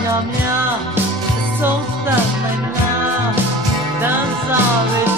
များများအဆုံးသတ်နိုင်လား dance away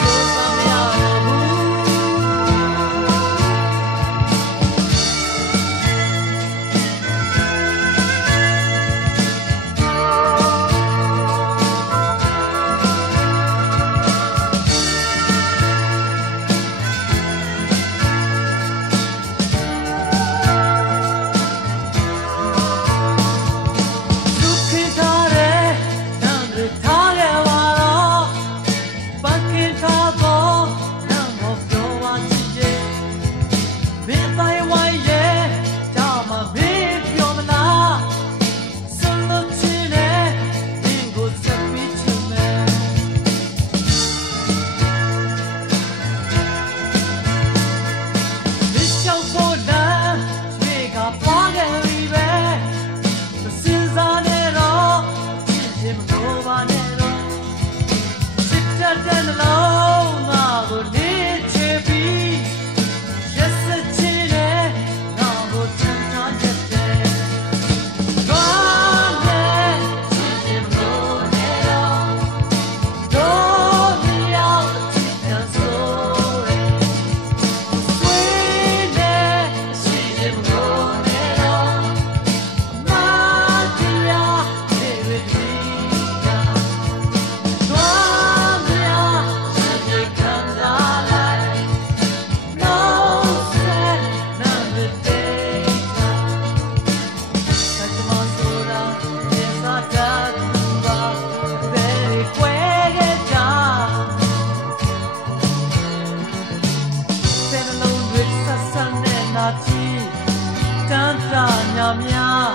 များ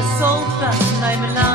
အဆုံးသတ်နိုင်မလား